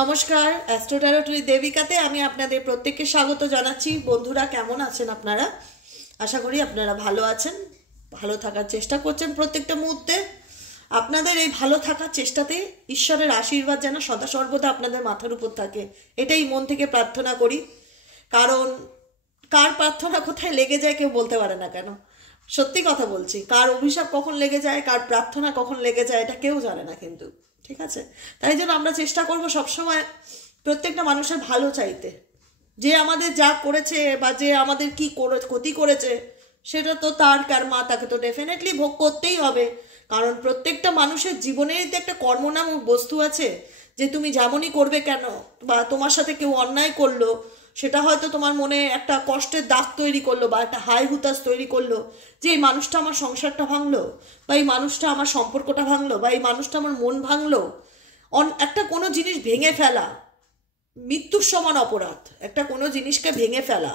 নমস্কার, অ্যাস্ট্রো ট্যারোটরি দেবিকাতে আমি আপনাদের প্রত্যেককে স্বাগত জানাচ্ছি। বন্ধুরা, কেমন আছেন আপনারা? আশা করি আপনারা ভালো আছেন, ভালো থাকার চেষ্টা করছেন প্রত্যেকটা মুহূর্তে। আপনাদের এই ভালো থাকার চেষ্টাতে ঈশ্বরের আশীর্বাদ যেন সদা সর্বদা আপনাদের মাথার উপর থাকে, এটাই মন থেকে প্রার্থনা করি। কারণ কার প্রার্থনা কোথায় লেগে যায় কেউ বলতে পারে না কেন। সত্যি কথা বলছি, কার অভিশাপ কখন লেগে যায়, কার প্রার্থনা কখন লেগে যায়, এটা কেউ জানে না কিন্তু। ঠিক আছে, তাই জন্য আমরা চেষ্টা করব সবসময় প্রত্যেকটা মানুষের ভালো চাইতে। যে আমাদের যা করেছে বা যে আমাদের কি ক্ষতি করেছে সেটা তো তার কর্মা, তাকে তো ডেফিনেটলি ভোগ করতেই হবে। কারণ প্রত্যেকটা মানুষের জীবনেরই তো একটা কর্ম নামক বস্তু আছে, যে তুমি যেমনই করবে কেন, বা তোমার সাথে কেউ অন্যায় করলো, সেটা হয়তো তোমার মনে একটা কষ্টের দাগ তৈরি করলো বা একটা হাই হুতাশ তৈরি করলো, যে এই মানুষটা আমার সংসারটা ভাঙলো, বা এই মানুষটা আমার সম্পর্কটা ভাঙলো, বা এই মানুষটা আমার মন ভাঙলো। একটা কোনো জিনিস ভেঙে ফেলা মৃত্যুর সমান অপরাধ। একটা কোনো জিনিসকে ভেঙে ফেলা,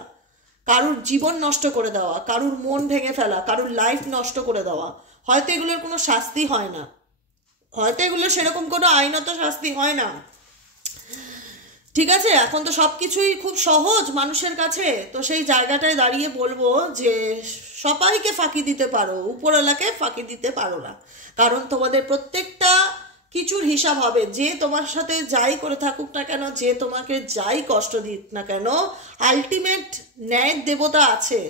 কারুর জীবন নষ্ট করে দেওয়া, কারুর মন ভেঙে ফেলা, কারুর লাইফ নষ্ট করে দেওয়া, হয়তো এগুলোর কোনো শাস্তি হয় না, হয়তো এগুলো সেরকম কোনো আইনত শাস্তি হয় না। ঠিক আছে, এখন তো সব কিছুই খুব সহজ মানুষের কাছে। তো সেই জায়গাটায় দাঁড়িয়ে বলবো যে সবাইকে ফাঁকি দিতে পারো, উপরওয়ালাকে ফাঁকি দিতে পারো না। কারণ তোমাদের প্রত্যেকটা কিছুর হিসাব হবে। যে তোমার সাথে যাই করে থাকুক না কেন, যে তোমাকে যাই কষ্ট দিক না কেন, আলটিমেট ন্যায়ের দেবতা আছে।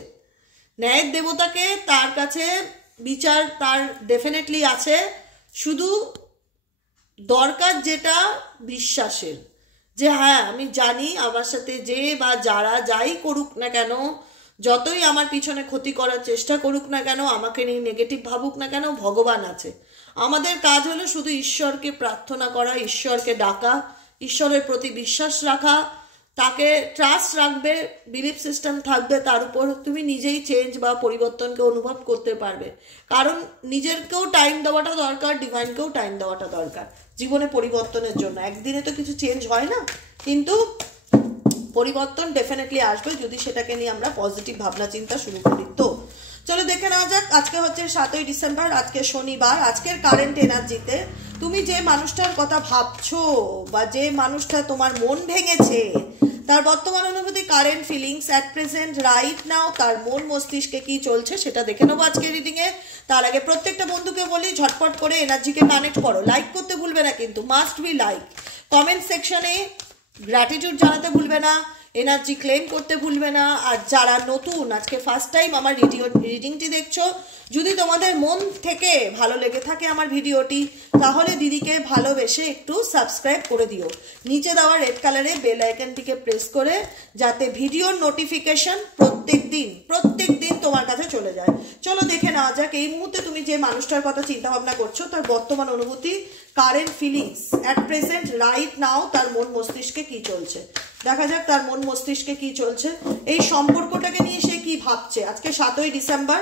ন্যায়ের দেবতাকে তার কাছে বিচার তার ডেফিনেটলি আছে। শুধু দরকার যেটা বিশ্বাসের, যে হ্যাঁ আমি জানি আমার সাথে যে বা যারা যাই করুক না কেন, যতই আমার পিছনে ক্ষতি করার চেষ্টা করুক না কেন, আমাকে নিয়ে নেগেটিভ ভাবুক না কেন, ভগবান আছে। আমাদের কাজ হলো শুধু ঈশ্বরকে প্রার্থনা করা, ঈশ্বরকে ডাকা, ঈশ্বরের প্রতি বিশ্বাস রাখা, তাকে ট্রাস্ট রাখবে, বিলিফ সিস্টেম থাকবে, তার উপর তুমি নিজেই চেঞ্জ বা পরিবর্তনকে অনুভব করতে পারবে। কারণ নিজেরকেও টাইম দেওয়াটা দরকার, ডিভাইনকেও টাইম দেওয়াটা দরকার জীবনে পরিবর্তনের জন্য। একদিনে তো কিছু চেঞ্জ হয় না, কিন্তু পরিবর্তন ডেফিনেটলি আসবে যদি সেটাকে নিয়ে আমরা পজিটিভ ভাবনা চিন্তা শুরু করি। তো চলো দেখে নেওয়া যাক। আজকে হচ্ছে 7ই ডিসেম্বর, আজকে শনিবার। আজকের কারেন্ট এনার্জিতে তুমি যে মানুষটার কথা ভাবছো বা যে মানুষটা তোমার মন ভেঙেছে, তার বর্তমান অনুভূতি, current feelings at present right now, তার মন মস্তিষ্কে কি চলছে সেটা দেখে নেবো আজকের রিডিং এ। তার আগে প্রত্যেকটা বন্ধুকে বলি ঝটপট করে এনার্জিকে কানেক্ট করো। লাইক করতে ভুলবে না কিন্তু, মাস্ট বি লাইক। কমেন্ট সেকশনে গ্র্যাটিটিউড জানাতে ভুলবে না, এনার্জি ক্লেম করতে ভুলবে না। আর যারা নতুন, আজকে ফার্স্ট টাইম আমার রিডিংটি দেখছো, যদি তোমাদের মন থেকে ভালো লেগে থাকে আমার ভিডিওটি, তাহলে দিদিকে ভালোবেসে একটু সাবস্ক্রাইব করে দিও। নিচে দেওয়া রেড কালারে বেল আইকনটিকে প্রেস করে, যাতে ভিডিওর নোটিফিকেশন প্রত্যেক দিন তোমার কাছে চলে যায়। চলো দেখে নেওয়া যাক এই মুহূর্তে তুমি যে মানুষটার কথা চিন্তা ভাবনা করছো, তার বর্তমান অনুভূতি, current feelings at present right now, তার মন মস্তিষ্কে কি চলছে। দেখা যাক তার মন মস্তিষ্কে কি চলছে, এই সম্পর্কটাকে নিয়ে সে কি ভাবছে। আজকে 7ই ডিসেম্বর,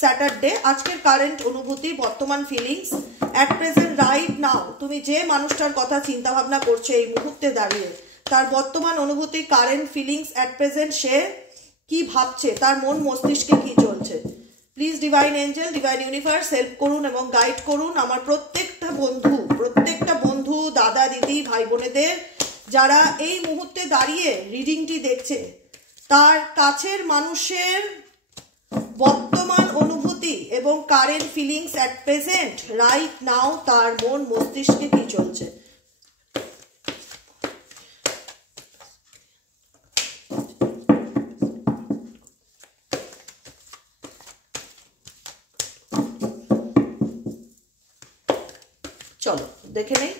স্যাটারডে। আজকের কারেন্ট অনুভূতি, বর্তমান ফিলিংস অ্যাট প্রেজেন্ট রাইট নাও, তুমি যে মানুষটার কথা চিন্তা ভাবনা করছো এই মুহূর্তে দাঁড়িয়ে, তার বর্তমান অনুভূতি, কারেন্ট ফিলিংস অ্যাট প্রেজেন্ট সে কি ভাবছে, তার মন মস্তিষ্কে কি চলছে। Please divine Angel, divine universe help করুন এবং গাইড করুন আমার প্রত্যেকটা বন্ধু, দাদা দিদি, ভাই বোনেদের, যারা এই মুহূর্তে দাঁড়িয়ে রিডিংটি দেখছে। তার কাছের মানুষের বর্তমান অনুভূতি এবং current feelings at present right now, তার মন মস্তিষ্কে কি চলছে। চলো দেখে নেই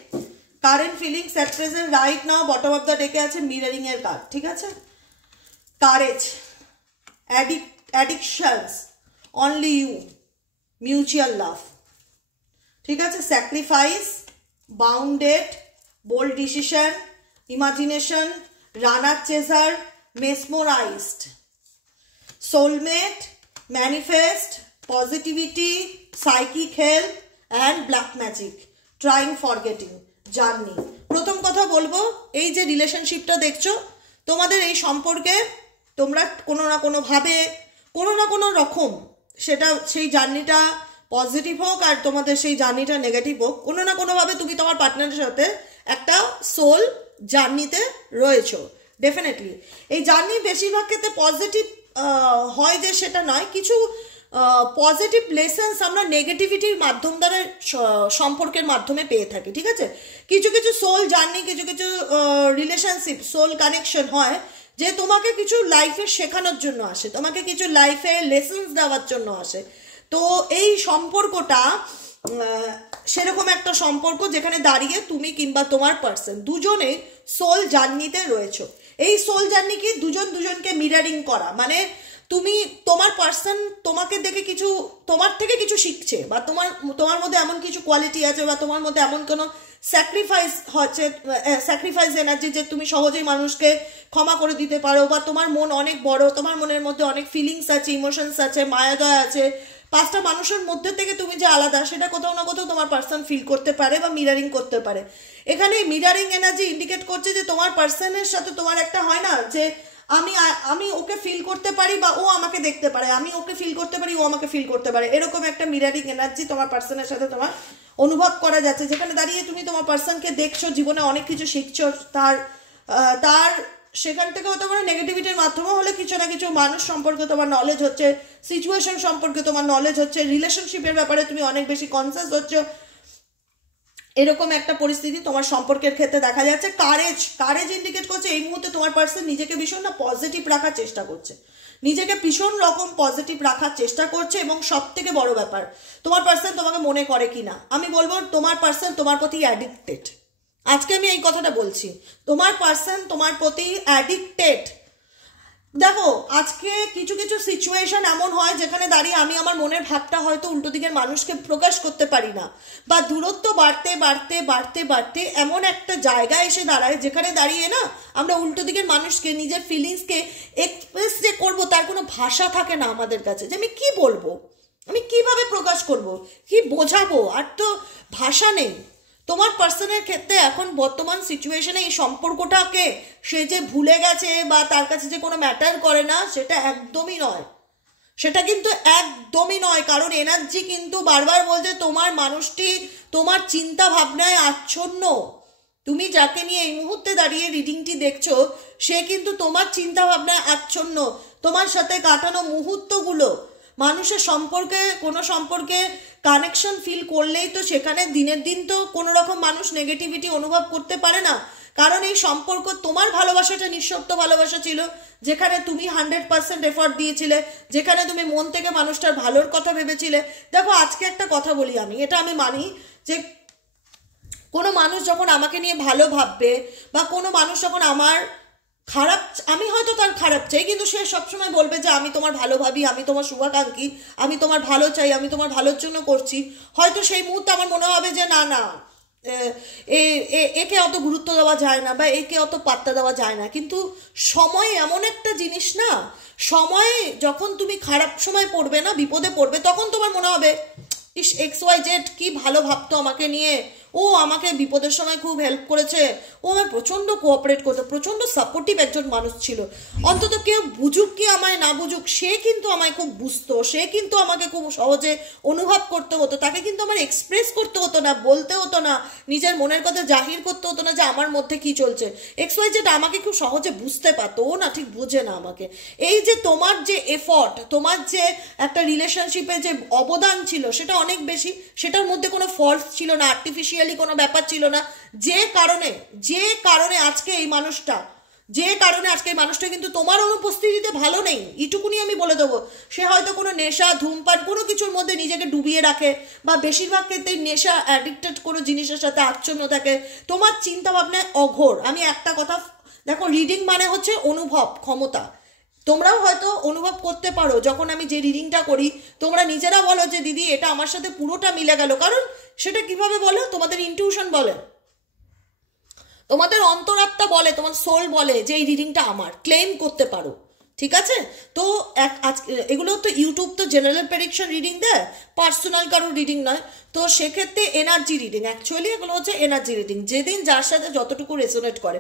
current feelings at present right now. Bottom of the ডেকে আছে মিররিং এর কার্ড। ঠিক আছে, courage, addictions, only you, mutual love. ঠিক আছে, sacrifice, bounded, bold decision, imagination, runner chaser, mesmerised, soulmate, manifest, positivity, psychic help and black magic, trying forgetting, journey. প্রথম কথা বলবো, এই যে রিলেশনশিপটা দেখছো, তোমাদের এই সম্পর্কে তোমরা কোনো না কোনোভাবে, কোনো না কোনো রকম, সেটা সেই জার্নিটা পজিটিভ হোক আর তোমাদের সেই জার্নিটা নেগেটিভ হোক, কোনো না কোনোভাবে তুমি তোমার পার্টনারের সাথে একটা সোল জার্নিতে রয়েছো ডেফিনেটলি। এই জার্নি বেশিরভাগ ক্ষেত্রে পজিটিভ হয় যে সেটা নয়, কিছু পজিটিভ লেসেন্স আমরা নেগেটিভিটির মাধ্যম দ্বারা সম্পর্কের মাধ্যমে পেয়ে থাকি, ঠিক আছে। কিছু কিছু সোল জার্নি, কিছু কিছু রিলেশনশিপ, সোল কানেকশন হয় যে তোমাকে কিছু লাইফে শেখানোর জন্য আসে, তোমাকে কিছু লাইফে লেসেন্স দেওয়ার জন্য আসে। তো এই সম্পর্কটা সেরকম একটা সম্পর্ক যেখানে দাঁড়িয়ে তুমি কিংবা তোমার পার্সন দুজনে সোল জার্নিতে রয়েছো। এই সোল জার্নি কি দুজন দুজনকে মিরারিং করা, মানে তুমি তোমার পার্সন তোমাকে দেখে কিছু তোমার থেকে কিছু শিখছে, বা তোমার মধ্যে এমন কিছু কোয়ালিটি আছে, বা তোমার মধ্যে এমন কোনো স্যাক্রিফাইস এনার্জি যে তুমি সহজেই মানুষকে ক্ষমা করে দিতে পারো, বা তোমার মন অনেক বড়, তোমার মনের মধ্যে অনেক ফিলিংস আছে, ইমোশনস আছে, মায়াদয়া আছে। পাঁচটা মানুষের মধ্যে থেকে তুমি যে আলাদা সেটা কোথাও না কোথাও তোমার পার্সন ফিল করতে পারে বা মিরারিং করতে পারে। এখানে মিরারিং এনার্জি ইন্ডিকেট করছে যে তোমার পার্সনের সাথে তোমার একটা হয় না যে আমি ওকে ফিল করতে পারি বা ও আমাকে দেখতে পারে, আমি ওকে ফিল করতে পারি, ও আমাকে ফিল করতে পারে, এরকম একটা মিরারিং এনার্জি তোমার পার্সনের সাথে তোমার অনুভব করা যাচ্ছে, যেখানে দাঁড়িয়ে তুমি তোমার পার্সনকে দেখছো, জীবনে অনেক কিছু শিখছো তার সেখান থেকে হতে পারে নেগেটিভিটির মাধ্যমে হলে কিছু না কিছু মানুষ সম্পর্কে তোমার নলেজ হচ্ছে, সিচুয়েশন সম্পর্কে তোমার নলেজ হচ্ছে, রিলেশনশিপের ব্যাপারে তুমি অনেক বেশি কনসাস হচ্ছ, এরকম একটা পরিস্থিতি তোমার সম্পর্কের ক্ষেত্রে দেখা যাচ্ছে। কারেজ ইন্ডিকেট করছে এই মুহূর্তে তোমার পার্সন নিজেকে ভীষণ না পজিটিভ রাখার চেষ্টা করছে, নিজেকে ভীষণ রকম পজিটিভ রাখার চেষ্টা করছে। এবং সব থেকে বড় ব্যাপার, তোমার পার্সন তোমাকে মনে করে কিনা, আমি বলবো তোমার পার্সন তোমার প্রতি অ্যাডিক্টেড। আজকে আমি এই কথাটা বলছি, তোমার পার্সন তোমার প্রতি অ্যাডিক্টেড। দেখো আজকে কিছু কিছু সিচুয়েশন এমন হয় যেখানে দাঁড়িয়ে আমি আমার মনের ভাবটা হয়তো উল্টো দিকের মানুষকে প্রকাশ করতে পারি না, বা দূরত্ব বাড়তে বাড়তে বাড়তে বাড়তে এমন একটা জায়গায় এসে দাঁড়ায় যেখানে দাঁড়িয়ে না আমরা উল্টো দিকের মানুষকে নিজের ফিলিংসকে এক্সপ্রেস যে করবো তার কোনো ভাষা থাকে না আমাদের কাছে, যে আমি কি বলবো, আমি কিভাবে প্রকাশ করব, কি বোঝাবো, আর তো ভাষা নেই। তোমার পার্সনের ক্ষেত্রে এখন বর্তমান সিচুয়েশনে এই সম্পর্কটাকে সে যে ভুলে গেছে বা তার কাছে যে কোনো ম্যাটার করে না, সেটা একদমই নয়, সেটা কিন্তু একদমই নয়। কারণ এনার্জি কিন্তু বারবার বলছে তোমার মানুষটি তোমার চিন্তা ভাবনায় আচ্ছন্ন। তুমি যাকে নিয়ে এই মুহূর্তে দাঁড়িয়ে রিডিংটি দেখছো সে কিন্তু তোমার চিন্তা ভাবনায় আচ্ছন্ন। তোমার সাথে কাটানো মুহূর্তগুলো, মানুষের সম্পর্কে কোনো সম্পর্কে কানেকশন ফিল করলেই তো সেখানে দিনের দিন তো কোনো রকম মানুষ নেগেটিভিটি অনুভব করতে পারে না। কারণ এই সম্পর্ক তোমার ভালোবাসাটা নিঃশর্ত ভালোবাসা ছিল, যেখানে তুমি 100% এফর্ট দিয়েছিলে, যেখানে তুমি মন থেকে মানুষটার ভালোর কথা ভেবেছিলে। দেখো আজকে একটা কথা বলি, আমি এটা আমি মানি যে কোনো মানুষ যখন আমাকে নিয়ে ভালো ভাববে বা কোনো মানুষ যখন আমি হয়তো তার খারাপ চাই, কিন্তু সে সবসময় বলবে যে আমি তোমার ভালো ভাবি, আমি তোমার শুভাকাঙ্ক্ষী, আমি তোমার ভালো চাই, আমি তোমার ভালোর জন্য করছি। হয়তো সেই মুহূর্তে আমার মনে হবে যে না না একে অত গুরুত্ব দেওয়া যায় না বা একে অত পাত্তা দেওয়া যায় না। কিন্তু সময় এমন একটা জিনিস না, সময় যখন তুমি খারাপ সময় পড়বে না, বিপদে পড়বে, তখন তোমার মনে হবে ইস XYZ কি ভালো ভাবতো আমাকে নিয়ে, ও আমাকে বিপদের সময় খুব হেল্প করেছে, ও আমায় প্রচণ্ড কোঅপারেট করতো, প্রচণ্ড সাপোর্টিভ একজন মানুষ ছিল। অন্তত কেউ বুঝুক কি আমায় না বুঝুক, সে কিন্তু আমায় খুব বুঝতো, সে কিন্তু আমাকে খুব সহজে অনুভব করতে হতো, তাকে কিন্তু আমার এক্সপ্রেস করতে হতো না, বলতে হতো না, নিজের মনের কথা জাহির করতে হতো না যে আমার মধ্যে কি চলছে। XYZ আমাকে খুব সহজে বুঝতে পারতো, ও না ঠিক বুঝে না আমাকে। এই যে তোমার যে এফর্ট, তোমার যে একটা রিলেশনশিপে যে অবদান ছিল সেটা অনেক বেশি, সেটার মধ্যে কোনো ফলস ছিল না, আর্টিফিশিয়ালি কোনো ব্যাপার ছিল না। যে কারণে আজকে এই মানুষটা কিন্তু তোমার অনুপস্থিতিতে ভালো নেই, এটুকুনি আমি বলে দেবো। সে হয়তো কোনো নেশা ধূমপান কোনো কিছুর মধ্যে নিজেকে ডুবিয়ে রাখে, বা বেশিরভাগ ক্ষেত্রে নেশা অ্যাডিক্টেড কোনো জিনিসের সাথে আচ্ছন্ন থাকে। তোমার চিন্তা ভাবনায় অঘোর। আমি একটা কথা দেখো, রিডিং মানে হচ্ছে অনুভব ক্ষমতা। তোমরাও হয়তো অনুভব করতে পারো যখন আমি যে রিডিংটা করি, তোমরা নিজেরা বলো যে দিদি এটা আমার সাথে পুরোটা মিলে গেল। কারণ সেটা কিভাবে বলো, তোমাদের ইনটিউশন বলে, তোমাদের অন্তরাত্মা বলে, তোমার সোল বলে যে এই রিডিংটা আমার, ক্লেম করতে পারো। ঠিক আছে? তো এগুলো তো ইউটিউব তো জেনারেল প্রেডিকশন রিডিং দেয়, পার্সোনাল কারোর রিডিং নয়। তো সেক্ষেত্রে এনার্জি রিডিং, অ্যাকচুয়ালি এগুলো হচ্ছে এনার্জি রিডিং, যেদিন যার সাথে যতটুকু রেজোনেট করে।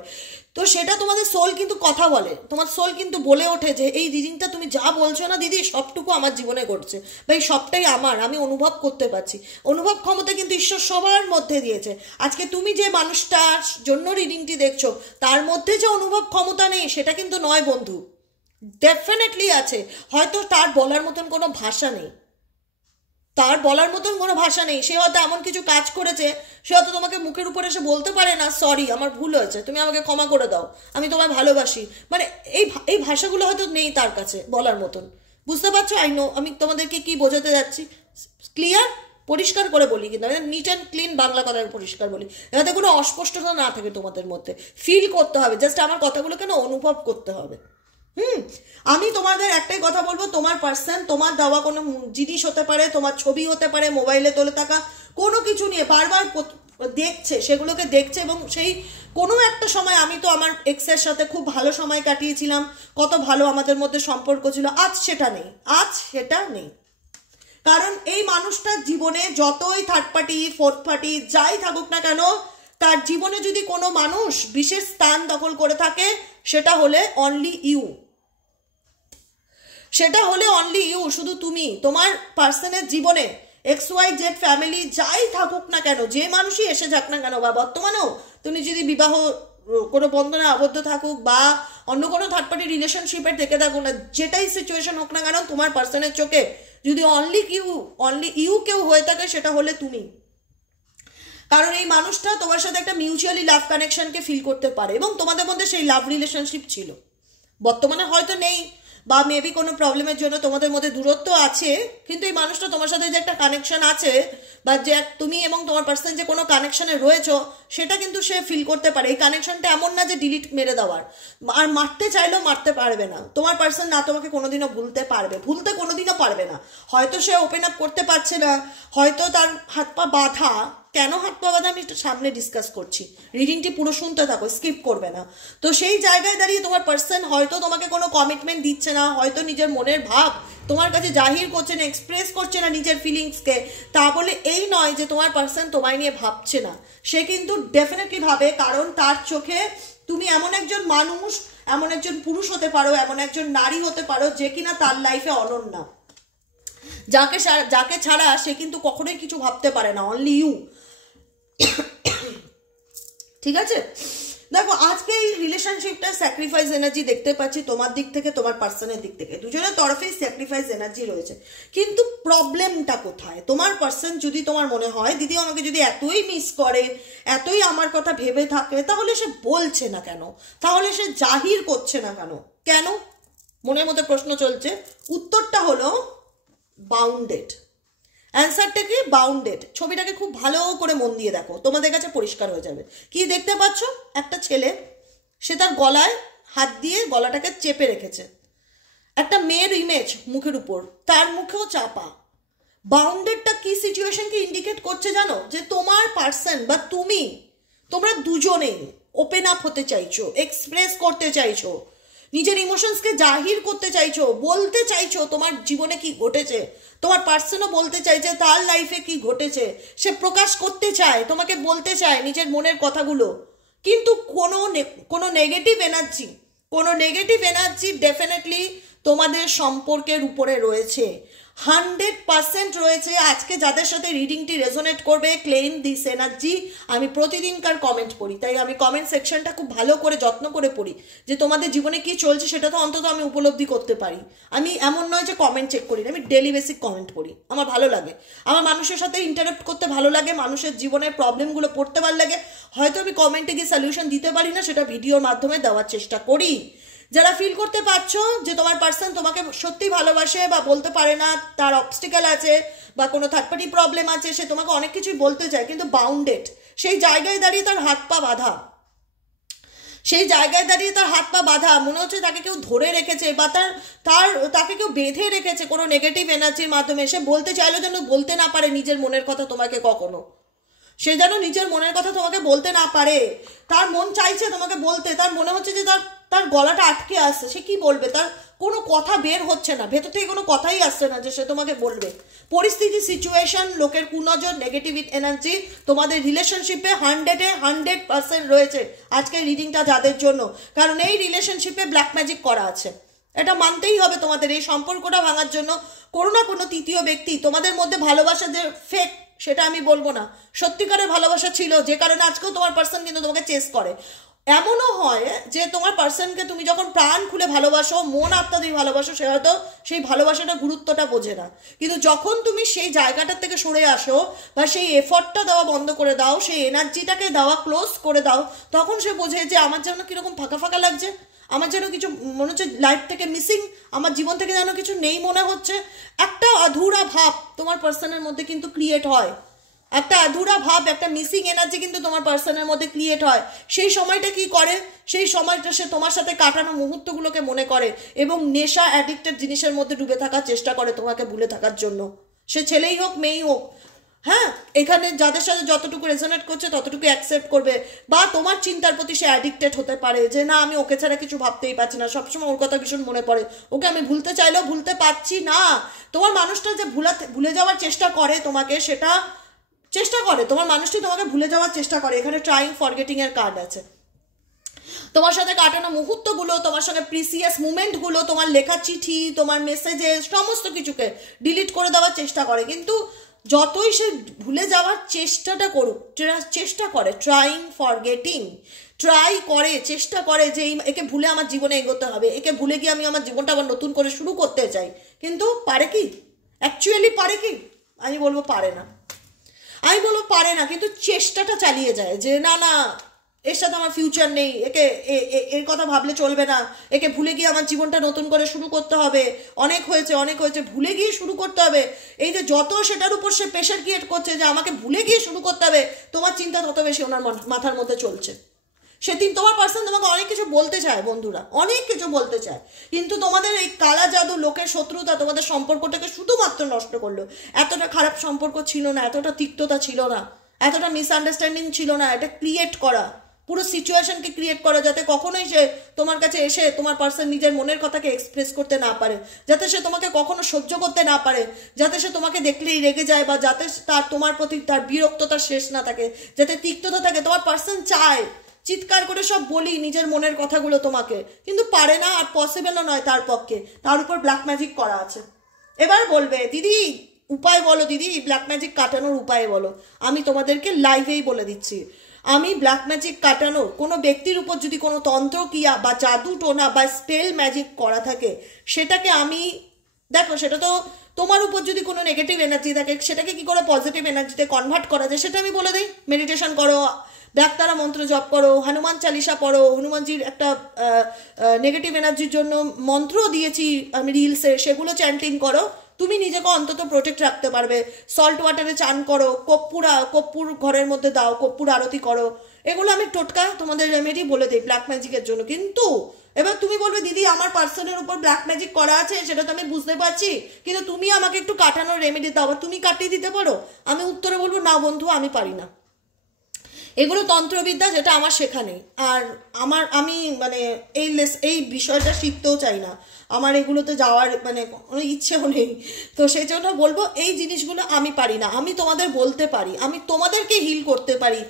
তো সেটা তোমাদের সোল কিন্তু কথা বলে, তোমার সোল কিন্তু বলে ওঠে যে এই রিডিংটা তুমি যা বলছো না দিদি, সবটুকু আমার জীবনে ঘটছে, ভাই সবটাই আমার, আমি অনুভব করতে পারছি। অনুভব ক্ষমতা কিন্তু ঈশ্বর সবার মধ্যে দিয়েছে। আজকে তুমি যে মানুষটার জন্য রিডিংটি দেখছো, তার মধ্যে যে অনুভব ক্ষমতা নেই সেটা কিন্তু নয় বন্ধু, ডেফিনেটলি আছে। হয়তো তার বলার মতন কোনো ভাষা নেই, তার বলার মতন কোনো ভাষা নেই, সে হয়তো এমন কিছু কাজ করেছে, সে হয়তো তোমাকে মুখের উপর এসে বলতে পারে না সরি আমার ভুল হয়েছে, তুমি আমাকে ক্ষমা করে দাও, আমি তোমায় ভালোবাসি, মানে এই ভাষাগুলো হয়তো নেই তার কাছে বলার মতন। বুঝতে পারছো? আই নো আমি তোমাদেরকে কি বোঝাতে যাচ্ছি, ক্লিয়ার? পরিষ্কার করে বলি, কিন্তু আমি নিট অ্যান্ড ক্লিন বাংলা কথায় পরিষ্কার বলি, যাতে কোনো অস্পষ্টতা না থাকে তোমাদের মধ্যে। ফিল করতে হবে, জাস্ট আমার কথাগুলোকে না অনুভব করতে হবে। আমি তোমাদের একটাই কথা বলবো, তোমার পার্সন তোমার দেওয়া কোনো জিনিস হতে পারে, তোমার ছবি হতে পারে, মোবাইলে তোলে থাকা কোনো কিছু নিয়ে বারবার দেখছে, সেগুলোকে দেখছে, এবং সেই কোনো একটা সময় আমি তো আমার এক্সের সাথে খুব ভালো সময় কাটিয়েছিলাম, কত ভালো আমাদের মধ্যে সম্পর্ক ছিল, আজ সেটা নেই, আজ সেটা নেই। কারণ এই মানুষটার জীবনে যতই থার্ড পার্টি ফোর্থ পার্টি যাই থাকুক না কেন, তার জীবনে যদি কোনো মানুষ বিশেষ স্থান দখল করে থাকে, সেটা হলে অনলি ইউ, সেটা হলে অনলি ইউ, শুধু তুমি। তোমার পার্সনের জীবনে XYZ ফ্যামিলি যাই থাকুক না কেন, যে মানুষই এসে যাক না কেন, বা বর্তমানেও তুমি যদি বিবাহ কোনো বন্ধনে আবদ্ধ থাকুক বা অন্য কোনো থার্ড পার্টি রিলেশনশিপের থেকে থাকুক না, যেটাই সিচুয়েশন হোক না কেন, তোমার পার্সনের চোখে যদি অনলি ইউ কেউ হয়ে থাকে, সেটা হলে তুমি। কারণ এই মানুষটা তোমার সাথে একটা মিউচুয়ালি লাভ কানেকশনকে ফিল করতে পারে, এবং তোমাদের মধ্যে সেই লাভ রিলেশনশিপ ছিল, বর্তমানে হয়তো নেই, বা মেবি কোনো প্রবলেমের জন্য তোমাদের মধ্যে দূরত্ব আছে, কিন্তু এই মানুষটা তোমার সাথে যে একটা কানেকশন আছে, বা যে তুমি এবং তোমার পার্সন যে কোনো কানেকশনে রয়েছো, সেটা কিন্তু সে ফিল করতে পারে। এই কানেকশনটা এমন না যে ডিলিট মেরে দেওয়ার, আর মারতে চাইলেও মারতে পারবে না তোমার পার্সন, না তোমাকে কোনোদিনও ভুলতে কোনোদিনও পারবে না। হয়তো সে ওপেন আপ করতে পারছে না, হয়তো তার হাত পা বাঁধা, কেন হাত পা বাঁধা আমি সামনে ডিসকাস করছি, রিডিংটি পুরো শুনতে থাকো, স্কিপ করবে না। তো সেই জায়গায় দাঁড়িয়ে তোমার পার্সন হয়তো তোমাকে কোনো কমিটমেন্ট দিচ্ছে না, হয়তো নিজের মনের ভাব তোমার কাছে জাহির করছে না, এক্সপ্রেস করছে না নিজের ফিলিংসকে। তা বলে এই নয় যে তোমার পার্সন তোমায় নিয়ে ভাবছে না, সে কিন্তু ডেফিনেটলি ভাবে, কারণ তার চোখে তুমি এমন একজন মানুষ, এমন একজন পুরুষ হতে পারো, এমন একজন নারী হতে পারো, যে কিনা তার লাইফে অনন্যা, যাকে ছাড়া সে কিন্তু কখনোই কিছু ভাবতে পারে না, অনলি ইউ। ঠিক আছে? দেখো আজকে এই রিলেশনশিপটা স্যাক্রিফাইস এনার্জি দেখতে পাচ্ছি, তোমার দিক থেকে তোমার পার্সনের দিক থেকে, দুজনের তরফেই স্যাক্রিফাইস এনার্জি রয়েছে। কিন্তু প্রবলেমটা কোথায়? তোমার পার্সন যদি তোমার মনে হয় দিদি আমাকে যদি এতই মিস করে, এতই আমার কথা ভেবে থাকে, তাহলে সে বলছে না কেন, তাহলে সে জাহির করছে না কেন? কেন মনের মধ্যে প্রশ্ন চলছে। উত্তরটা হলো বাউন্ডেড। অ্যান্সারটা কি? বাউন্ডেড। ছবিটাকে খুব ভালো করে মন দিয়ে দেখো, তোমাদের কাছে পরিষ্কার হয়ে যাবে। কি দেখতে পাচ্ছ? একটা ছেলে, সে তার গলায় হাত দিয়ে গলাটাকে চেপে রেখেছে, একটা মেয়ের ইমেজ মুখের উপর, তার মুখেও চাপা। বাউন্ডেডটা কি সিচুয়েশনকে ইন্ডিকেট করছে জানো? যে তোমার পার্সন বা তোমরা দুজনেই ওপেন আপ হতে চাইছো, এক্সপ্রেস করতে চাইছো, নিজের ইমোশনসকে জাহির করতে চাইছো, বলতে চাইছো তোমার জীবনে কি ঘটেছে। তোমার পার্সনও বলতে চাইছে তার লাইফে কি ঘটেছে, সে প্রকাশ করতে চায়, তোমাকে বলতে চায় নিজের মনের কথাগুলো। কিন্তু কোনো নেগেটিভ এনার্জি ডেফিনেটলি তোমাদের সম্পর্কের উপরে রয়েছে, 100% রয়েছে। আজকে যাদের সাথে রিডিংটি রেজোনেট করবে, ক্লেইম দিস এনার্জি। আমি প্রতিদিনকার কমেন্ট পড়ি, তাই আমি কমেন্ট সেকশনটা খুব ভালো করে যত্ন করে পড়ি, যে তোমাদের জীবনে কি চলছে সেটা তো অন্তত আমি উপলব্ধি করতে পারি। আমি এমন নয় যে কমেন্ট চেক করি না, আমি ডেলি বেসিক কমেন্ট পড়ি, আমার ভালো লাগে, আমার মানুষের সাথে ইন্টারাক্ট করতে ভালো লাগে, মানুষের জীবনের প্রবলেমগুলো পড়তে ভালো লাগে। হয়তো আমি কমেন্টে গিয়ে সলিউশন দিতে পারি না, সেটা ভিডিওর মাধ্যমে দেওয়ার চেষ্টা করি। যারা ফিল করতে পারছো যে তোমার পার্সন তোমাকে সত্যি ভালোবাসে বা বলতে পারে না, তার অবস্টিক্যাল আছে বা কোনো থার্ড পার্টি প্রবলেম আছে, সে তোমাকে অনেক কিছুই বলতে চায় কিন্তু বাউন্ডেড, সেই জায়গায় দাঁড়িয়ে তার হাত পা বাঁধা, মনে হচ্ছে তাকে কেউ ধরে রেখেছে বা তাকে কেউ বেঁধে রেখেছে কোনো নেগেটিভ এনার্জির মাধ্যমে। সে বলতে চাইলেও যেন বলতে না পারে নিজের মনের কথা তোমাকে কখনো, সে যেন নিজের মনের কথা তোমাকে বলতে না পারে। তার মন চাইছে তোমাকে বলতে, তার মনে হচ্ছে যে তার গলাটা আটকে আসছে, সে কি বলবে, তার কোনো কথা বের হচ্ছে না, ভেতর থেকে কোনো কথাই আসছে না যে সে তোমাকে বলবে। পরিস্থিতি, সিচুয়েশন, লোকের কুনজর, নেগেটিভ এনার্জি তোমাদের রিলেশনশিপে 100% রয়েছে আজকের রিডিংটা যাদের জন্য। কারণ এই রিলেশনশিপে ব্ল্যাক ম্যাজিক করা আছে, এটা মানতেই হবে তোমাদের। এই সম্পর্কটা ভাঙার জন্য কোনো না কোনো তৃতীয় ব্যক্তি তোমাদের মধ্যে, ভালোবাসা যে ফেক সেটা আমি বলবো না, সত্যিকারের ভালোবাসা ছিল, যে কারণে আজকেও তোমার পার্সন কিন্তু তোমাকে চেস করে। এমনও হয় যে তোমার পার্সনকে তুমি যখন প্রাণ খুলে ভালোবাসো, মন আত্মা দিয়ে ভালোবাসো, সে হয়তো সেই ভালোবাসাটা গুরুত্বটা বোঝে না। কিন্তু যখন তুমি সেই জায়গাটার থেকে সরে আসো বা সেই এফর্টটা দেওয়া বন্ধ করে দাও, সেই এনার্জিটাকে দেওয়া ক্লোজ করে দাও, তখন সে বোঝে যে আমার যেন কীরকম ফাঁকা ফাঁকা লাগছে, আমার যেন কিছু মনে হচ্ছে লাইফ থেকে মিসিং, আমার জীবন থেকে যেন কিছু নেই মনে হচ্ছে। একটা অধুরা ভাব তোমার পার্সনের মধ্যে কিন্তু ক্রিয়েট হয়, একটা অধুরা ভাব, একটা মিসিং এনার্জি কিন্তু তোমার পার্সনের মধ্যে ক্রিয়েট হয়। সেই সময়টা কি করে, সেই সময়টা সে তোমার সাথে কাটানো মুহূর্তগুলোকে মনে করে এবং নেশা, অ্যাডিক্টেড জিনিসের মধ্যে ডুবে থাকার চেষ্টা করে তোমাকে ভুলে থাকার জন্য। সে ছেলেই হোক মেয়েই হোক, হ্যাঁ, এখানে যাদের সাথে যতটুকু রেজোনেট করছে ততটুকু অ্যাকসেপ্ট করবে। বা তোমার চিন্তার প্রতি সে অ্যাডিক্টেড হতে পারে, যে না আমি ওকে ছাড়া কিছু ভাবতেই পারছি না, সবসময় ওর কথা ভীষণ মনে পড়ে, ওকে আমি ভুলতে চাইলেও ভুলতে পারছি না। তোমার মানুষটা যে ভুলে যাওয়ার চেষ্টা করে তোমাকে, সেটা চেষ্টা করে, তোমার মানুষটি তোমাকে ভুলে যাওয়ার চেষ্টা করে। এখানে ট্রাইং ফরগেটিং এর কার্ড আছে। তোমার সাথে কাটানো মুহূর্তগুলো, তোমার সঙ্গে প্রিসিয়াস মুমেন্টগুলো, তোমার লেখা চিঠি, তোমার মেসেজেস, সমস্ত কিছুকে ডিলিট করে দেওয়ার চেষ্টা করে। কিন্তু যতই সে ভুলে যাওয়ার চেষ্টাটা করুক, চেষ্টা করে, ট্রাইং ফরগেটিং, ট্রাই করে, চেষ্টা করে যে একে ভুলে আমার জীবনে এগোতে হবে, একে ভুলে গিয়ে আমি আমার জীবনটা আবার নতুন করে শুরু করতে চাই। কিন্তু পারে কি? অ্যাকচুয়ালি পারে কি? আমি বলবো পারে না, আমি বলবো পারে না। কিন্তু চেষ্টাটা চালিয়ে যায় যে না না, এর সাথে আমার ফিউচার নেই, একে এর কথা ভাবলে চলবে না, একে ভুলে গিয়ে আমার জীবনটা নতুন করে শুরু করতে হবে, অনেক হয়েছে অনেক হয়েছে, ভুলে গিয়ে শুরু করতে হবে। এই যে যত সেটার উপর সে প্রেশার ক্রিয়েট করছে যে আমাকে ভুলে গিয়ে শুরু করতে হবে, তোমার চিন্তা তত বেশি ওনার মাথার মধ্যে চলছে। সেদিন তোমার পার্সন তোমাকে অনেক কিছু বলতে চায় বন্ধুরা, অনেক কিছু বলতে চায়, কিন্তু তোমাদের এই কালা জাদু, লোকের শত্রুতা তোমাদের সম্পর্কটাকে শুধুমাত্র নষ্ট করলো। এতটা খারাপ সম্পর্ক ছিল না, এতটা তিক্ততা ছিল না, এতটা মিসআন্ডারস্ট্যান্ডিং ছিল না। এটা ক্রিয়েট করা, পুরো সিচুয়েশনকে ক্রিয়েট করা, যাতে কখনোই সে তোমার কাছে এসে তোমার পার্সন নিজের মনের কথাকে এক্সপ্রেস করতে না পারে, যাতে সে তোমাকে কখনো সহ্য করতে না পারে, যাতে সে তোমাকে দেখলেই রেগে যায়, বা যাতে তার তোমার প্রতি তার বিরক্ততার শেষ না থাকে, যাতে তিক্ততা থাকে। তোমার পার্সন চায় চিৎকার করে সব বলি নিজের মনের কথাগুলো তোমাকে, কিন্তু পারে না, আর পসিবলও নয় তার পক্ষে। তার উপর ব্ল্যাক ম্যাজিক করা আছে। এবার বলবে দিদি উপায় বলো, দিদি ব্ল্যাক ম্যাজিক কাটানোর উপায় বলো। আমি তোমাদেরকে লাইভেই বলে দিচ্ছি, আমি ব্ল্যাক ম্যাজিক কাটানোর কোনো ব্যক্তির উপর যদি কোনো তন্ত্রক্রিয়া বা জাদু টোনা বা স্পেল ম্যাজিক করা থাকে, সেটাকে আমি, দেখো সেটা তো তোমার উপর যদি কোনো নেগেটিভ এনার্জি থাকে, সেটাকে কি করে পজিটিভ এনার্জিতে কনভার্ট করা যায় সেটা আমি বলে দিই। মেডিটেশন করো, ডাক্তারা মন্ত্র জপ করো, হনুমান চালিসা পড়ো, হনুমানজির একটা নেগেটিভ এনার্জির জন্য মন্ত্র দিয়েছি আমি রিলসে, সেগুলো চ্যান্টিং করো, তুমি নিজেকে অন্তত প্রোটেক্ট রাখতে পারবে। সল্ট ওয়াটারে চান করো, কর্পূর ঘরের মধ্যে দাও, কর্পূর আরতি করো, এগুলো আমি টোটকা তোমাদের রেমেডি বলে দিই ব্ল্যাক ম্যাজিকের জন্য। কিন্তু এবার তুমি বলবে দিদি আমার পার্সনের উপর ব্ল্যাক ম্যাজিক করা আছে, সেটা তো আমি বুঝতে পারছি, কিন্তু তুমি আমাকে একটু কাটানোর রেমেডি দাও, তুমি কাটিয়ে দিতে পারো? আমি উত্তরে বলবো না বন্ধু, আমি পারি না। এগুলো তন্ত্রবিদ্যা, যেটা আমার শেখা নেই, আর আমি মানে এই বিষয়টা শিখতেও চাই না, আমার এগুলোতে যাওয়ার মানে কোনো ইচ্ছেও নেই। তো সেই জন্য বলবো এই জিনিসগুলো আমি পারি না। আমি তোমাদের বলতে পারি, আমি তোমাদেরকে হিল করতে পারি।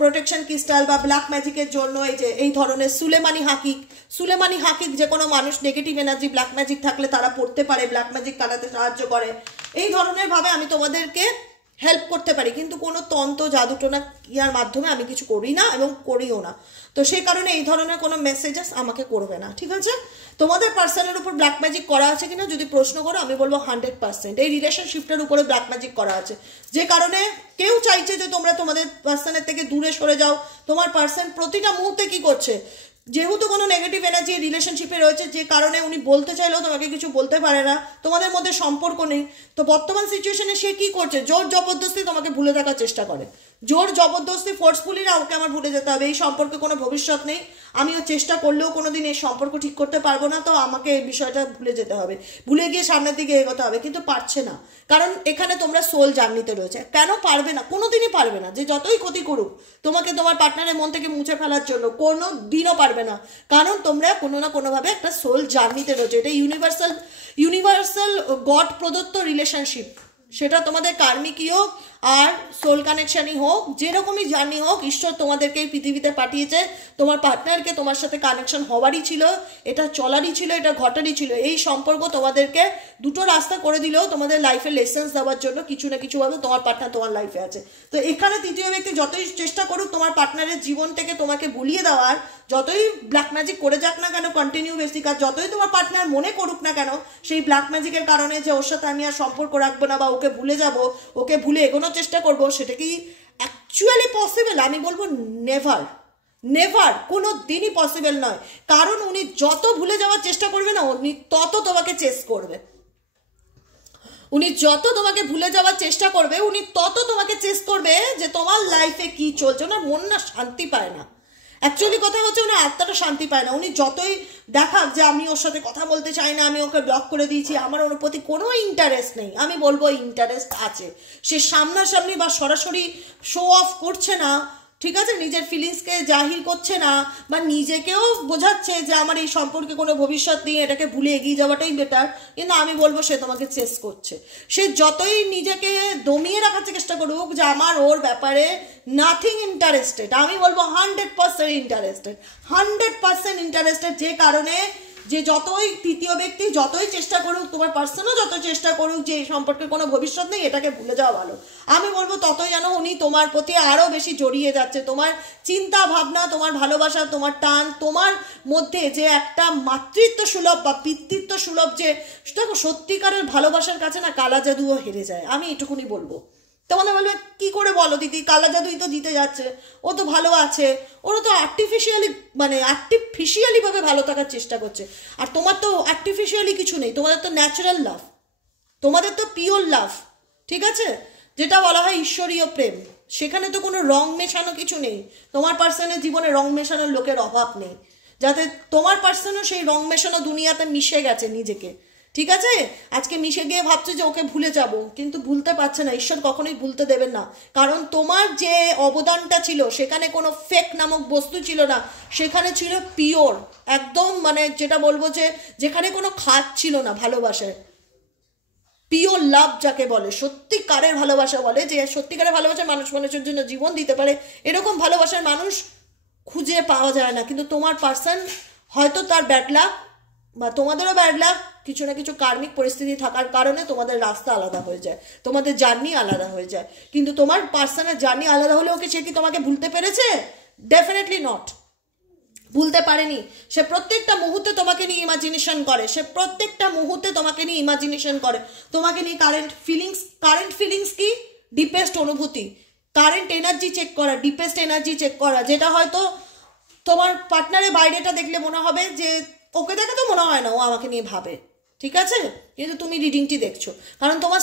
প্রোটেকশন ক্রিস্টাল বা ব্ল্যাক ম্যাজিকের জন্য এই ধরনের সুলেমানি হাকিক যে কোনো মানুষ নেগেটিভ এনার্জি ব্ল্যাক ম্যাজিক থাকলে তারা পড়তে পারে, ব্ল্যাক ম্যাজিক কাটাতে সাহায্য করে। এই ধরনের ভাবে আমি তোমাদেরকে হেল্প করতে পারি, কিন্তু কোনো তন্ত্র জাদুটোনা ইয়ার মাধ্যমে আমি কিছু করি না এবং করিও না। তো সেই কারণে এই ধরনের কোনো মেসেজেস আমাকে করবে না, ঠিক আছে? তোমাদের পার্সনের উপর ব্ল্যাক ম্যাজিক করা আছে কিনা যদি প্রশ্ন করো, আমি বলবো 100%। এই রিলেশনশিপটার উপরে ব্ল্যাক ম্যাজিক করা আছে, যে কারণে কেউ চাইছে যে তোমরা তোমাদের পার্সনের থেকে দূরে সরে যাও। তোমার পার্সন প্রতিটা মুহূর্তে কি করছে, যেহেতু কোনো নেগেটিভ এনার্জি রিলেশনশিপে রয়েছে, যে কারণে উনি বলতে চাইলেও তোমাকে কিছু বলতে পারে না, তোমাদের মধ্যে সম্পর্ক নেই। তো বর্তমান সিচুয়েশনে সে কি করছে, জোর জবরদস্তি তোমাকে ভুলে থাকার চেষ্টা করে। জোর জবরদস্তি ফোর্সফুলি না ওকে আমার ভুলে যেতে হবে, এই সম্পর্কে কোনো ভবিষ্যৎ নেই, আমিও চেষ্টা করলেও কোনোদিন এই সম্পর্ক ঠিক করতে পারবো না, তো আমাকে এই বিষয়টা ভুলে যেতে হবে, ভুলে গিয়ে সামনের দিকে এগোতে হবে। কিন্তু পারছে না, কারণ এখানে তোমরা সোল জার্নিতে রয়েছে। কেন পারবে না? কোনোদিনই পারবে না, যে যতই ক্ষতি করুক তোমাকে তোমার পার্টনারের মন থেকে মুছে ফেলার জন্য, কোনো দিনও পারবে না, কারণ তোমরা কোনো না কোনোভাবে একটা সোল জার্নিতে রয়েছে। এটা ইউনিভার্সাল গড প্রদত্ত রিলেশনশিপ, সেটা তোমাদের কার্মিকই হোক আর সোল কানেকশনই হোক, যেরকমই জার্নি হোক, ঈশ্বর তোমাদেরকে এই পৃথিবীতে পাঠিয়েছে, তোমার পার্টনারকে তোমার সাথে কানেকশন হওয়ারই ছিল, এটা চলারই ছিল, এটা ঘটারই ছিল। এই সম্পর্ক তোমাদেরকে দুটো রাস্তা করে দিলেও তোমাদের লাইফে লেসেন্স দেওয়ার জন্য কিছু না কিছুভাবে তোমার পার্টনার তোমার লাইফে আছে। তো এখানে তৃতীয় ব্যক্তি যতই চেষ্টা করুক তোমার পার্টনারের জীবন থেকে তোমাকে ভুলিয়ে দেওয়ার, যতই ব্ল্যাক ম্যাজিক করে যাক না কেন কন্টিনিউ বেসিক, আর যতই তোমার পার্টনার মনে করুক না কেন সেই ব্ল্যাক ম্যাজিকের কারণে যে ওর সাথে আমি আর সম্পর্ক রাখবো না বা ওকে ভুলে যাব, ওকে ভুলে এগোনোর চেষ্টা করবো, সেটা কি অ্যাকচুয়ালি পসিবল? আমি বলবো নেভার, নেভার, কোনো দিনই পসিবল নয়। কারণ উনি যত ভুলে যাওয়ার চেষ্টা করবে না, উনি তত তোমাকে চেস করবে। উনি যত তোমাকে ভুলে যাওয়ার চেষ্টা করবে, উনি তত তোমাকে চেস করবে যে তোমার লাইফে কি চলছে। ওনার মন না শান্তি পায় না, অ্যাকচুয়ালি কথা হচ্ছে ওনার আত্মাটা শান্তি পায় না। উনি যতই দেখাক যে আমি ওর সাথে কথা বলতে চাই না, আমি ওকে ব্লক করে দিয়েছি, আমার ওর প্রতি কোনো ইন্টারেস্ট নেই, আমি বলবো ইন্টারেস্ট আছে। সে সামনাসামনি বা সরাসরি শো অফ করছে না, ঠিক আছে, নিজের ফিলিংসকে জাহির করছে না, বা নিজেকেও বোঝাচ্ছে যে আমার এই সম্পর্কে কোনো ভবিষ্যৎ নেই, এটাকে ভুলে এগিয়ে যাওয়াটাই বেটার, কিন্তু আমি বলবো সে তোমাকে চেস করছে। সে যতই নিজেকে দমিয়ে রাখার চেষ্টা করুক যে আমার ওর ব্যাপারে নাথিং ইন্টারেস্টেড, আমি বলবো 100% ইন্টারেস্টেড, 100% ইন্টারেস্টেড। যে কারণে যে যতই তৃতীয় ব্যক্তি যতই চেষ্টা করুক, তোমার পার্সনও যত চেষ্টা করুক যে এই সম্পর্কে কোনো ভবিষ্যৎ নেই, এটাকে ভুলে যাওয়া ভালো, আমি বলবো ততই যেন উনি তোমার প্রতি আরও বেশি জড়িয়ে যাচ্ছে। তোমার চিন্তা ভাবনা, তোমার ভালোবাসা, তোমার টান, তোমার মধ্যে যে একটা মাতৃত্ব সুলভ বা পিতৃত্ব সুলভ যে দেখো সত্যিকারের ভালোবাসার কাছে না কালা জাদুও হেরে যায়, আমি এটুকুনি বলবো। তোমাদের বলবে কি করে বলো দিদি, কালা জাদুই তো দিতে যাচ্ছে, ও তো ভালো আছে, ওরা তো আর্টিফিশিয়ালি ভাবে ভালো থাকার চেষ্টা করছে। আর তোমার তো আর্টিফিশিয়ালি কিছু নেই, তোমাদের তো ন্যাচারাল লাভ, তোমাদের তো পিওর লাভ, ঠিক আছে, যেটা বলা হয় ঈশ্বরীয় প্রেম। সেখানে তো কোনো রং মেশানো কিছু নেই, তোমার পার্সনের জীবনে রং মেশানোর লোকের অভাব নেই, যাতে তোমার পার্সনও সেই রং মেশানো দুনিয়াতে মিশে গেছে নিজেকে, ঠিক আছে। আজকে মিশে গিয়ে ভাবছে যে ওকে ভুলে যাব, কিন্তু ভুলতে পারছে না, ঈশ্বর কখনোই ভুলতে দেবেন না। কারণ তোমার যে অবদানটা ছিল সেখানে কোনো ফেক নামক বস্তু ছিল না, সেখানে ছিল পিওর একদম, মানে যেটা বলবো যে যেখানে কোনো খাদ ছিল না ভালোবাসায়, পিওর লাভ যাকে বলে, সত্যিকারের ভালোবাসা বলে, যে সত্যিকারের ভালোবাসা মানুষ মানুষের জন্য জীবন দিতে পারে, এরকম ভালোবাসার মানুষ খুঁজে পাওয়া যায় না। কিন্তু তোমার পার্সন হয়তো তার ব্যাড লাক বা তোমাদেরও ব্যাড লাক, কিছু না কিছু কার্মিক পরিস্থিতি থাকার কারণে তোমাদের রাস্তা আলাদা হয়ে যায়, তোমাদের জার্নি আলাদা হয়ে যায়। কিন্তু তোমার পার্সনের জার্নি আলাদা হলেও কি সে কি তোমাকে ভুলতে পেরেছে? ডেফিনেটলি নট, ভুলতে পারেনি। সে প্রত্যেকটা মুহূর্তে তোমাকে নিয়ে ইমাজিনেশন করে, সে প্রত্যেকটা মুহূর্তে তোমাকে নিয়ে ইমাজিনেশন করে, তোমাকে নিয়ে কারেন্ট ফিলিংস কি ডিপেস্ট অনুভূতি, কারেন্ট এনার্জি চেক করা, ডিপেস্ট এনার্জি চেক করা, যেটা হয়তো তোমার পার্টনারের বাইরেটা দেখলে মনে হবে যে ওকে দেখে তো মনে হয় না ও আমাকে নিয়ে ভাবে, ঠিক আছে, কিন্তু তুমি রিডিংটি দেখছো, কারণ তোমার